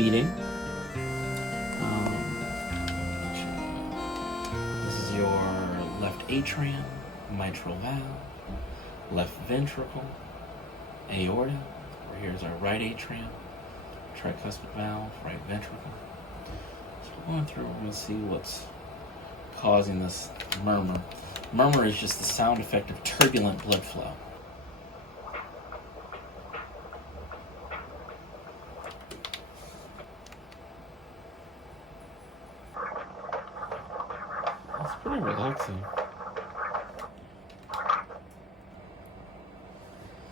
beating. This is your left atrium, mitral valve, left ventricle, aorta. Here's our right atrium, tricuspid valve, right ventricle. So we're going through, we're going to see what's causing this murmur. Murmur is just the sound effect of turbulent blood flow. It's pretty relaxing.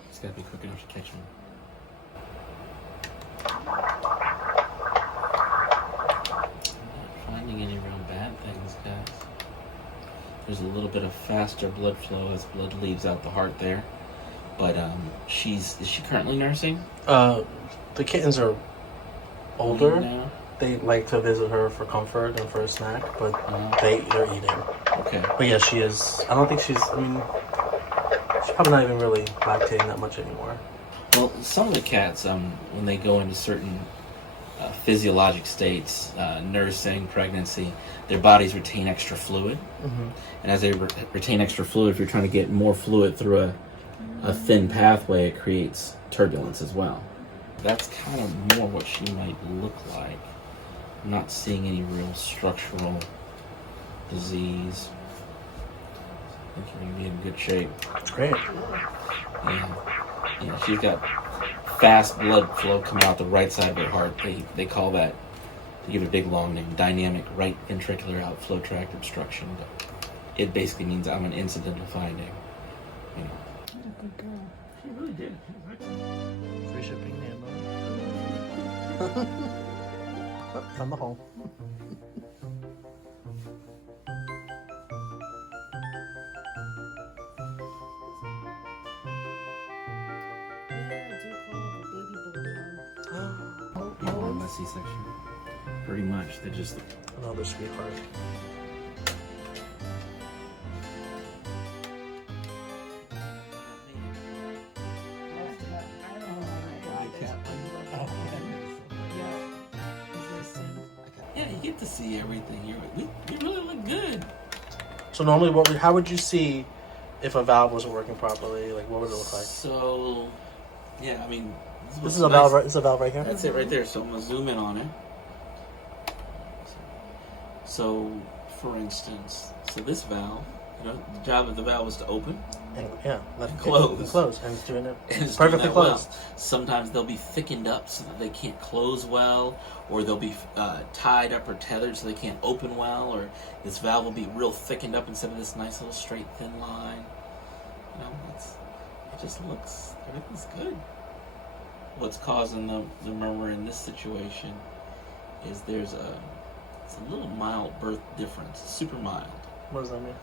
It's got to be quick enough to catch me. Finding any real bad things, guys. There's a little bit of faster blood flow as blood leaves out the heart there. But is she currently nursing? The kittens are older. Now? They like to visit her for comfort and for a snack, but they're eating. Okay. But yeah, she is. I don't think she's probably not even really lactating that much anymore. Well, some of the cats, when they go into certain physiologic states, nursing, pregnancy, their bodies retain extra fluid. Mm-hmm. And as they retain extra fluid, if you're trying to get more fluid through a thin pathway, it creates turbulence as well. That's kind of more what she might look like. I'm not seeing any real structural disease. I think you're going to be in good shape. That's great. Yeah, she's got fast blood flow coming out the right side of her heart. They call that, they give it a big long name, dynamic right ventricular outflow tract obstruction. But it basically means I'm an incidental finding. You know. She's a good girl. She really did. Free shipping, man. From the hole. C-section. Pretty much. They're just another sweetheart. Yeah, you get to see everything. You really look good. So normally, how would you see if a valve wasn't working properly? Like, what would it look like? So, yeah, I mean, this is a valve. This is a valve right here. That's it right there. So I'm gonna zoom in on it. So, for instance, this valve, the job of the valve is to open and close, and it's doing it. And it's perfectly closed. Well. Sometimes they'll be thickened up so that they can't close well, or they'll be tied up or tethered so they can't open well, or this valve will be real thickened up instead of this nice little straight thin line. It just looks, everything's good. What's causing the murmur in this situation is it's a little mild birth difference, super mild. What does that mean?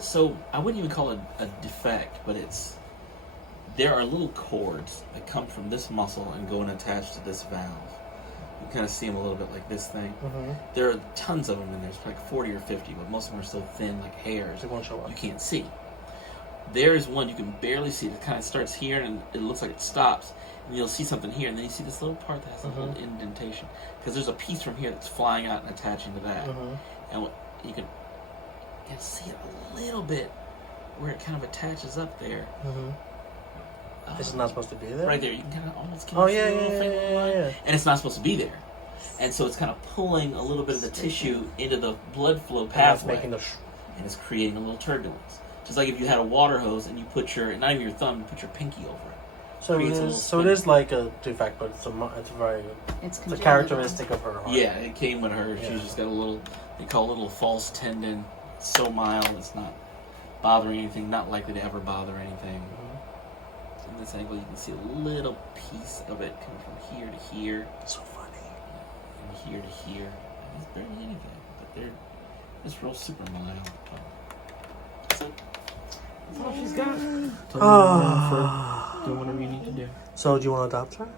So I wouldn't even call it a defect, but there are little cords that come from this muscle and go and attach to this valve. You kind of see them a little bit like this thing. Mm-hmm. There are tons of them, and there's like 40 or 50, but most of them are so thin, like hairs. They won't show up. You can't see. There is one you can barely see. It kind of starts here, and it looks like it stops. And you'll see something here, and then you see this little part that has a little indentation. Because there's a piece from here that's flying out and attaching to that. And you can see it a little bit where it kind of attaches up there. This is not supposed to be there? Right there. You can kind of almost see the little finger line. And it's not supposed to be there. And so it's kind of pulling a little bit of the tissue into the blood flow pathway. And it's creating a little turbulence. Just like if you had a water hose and you put not even your thumb, you put your pinky over it. So it is like a defect, but it's a characteristic of her heart. Yeah, it came with her. Yeah. She's just got they call it a little false tendon. It's so mild, it's not bothering anything, not likely to ever bother anything. From this angle, you can see a little piece of it coming from here to here. So funny. And here to here. It's barely anything, but they're just real super mild. That's it. That's all she's got. Tell me for doing whatever you need to do. So, do you want to adopt her?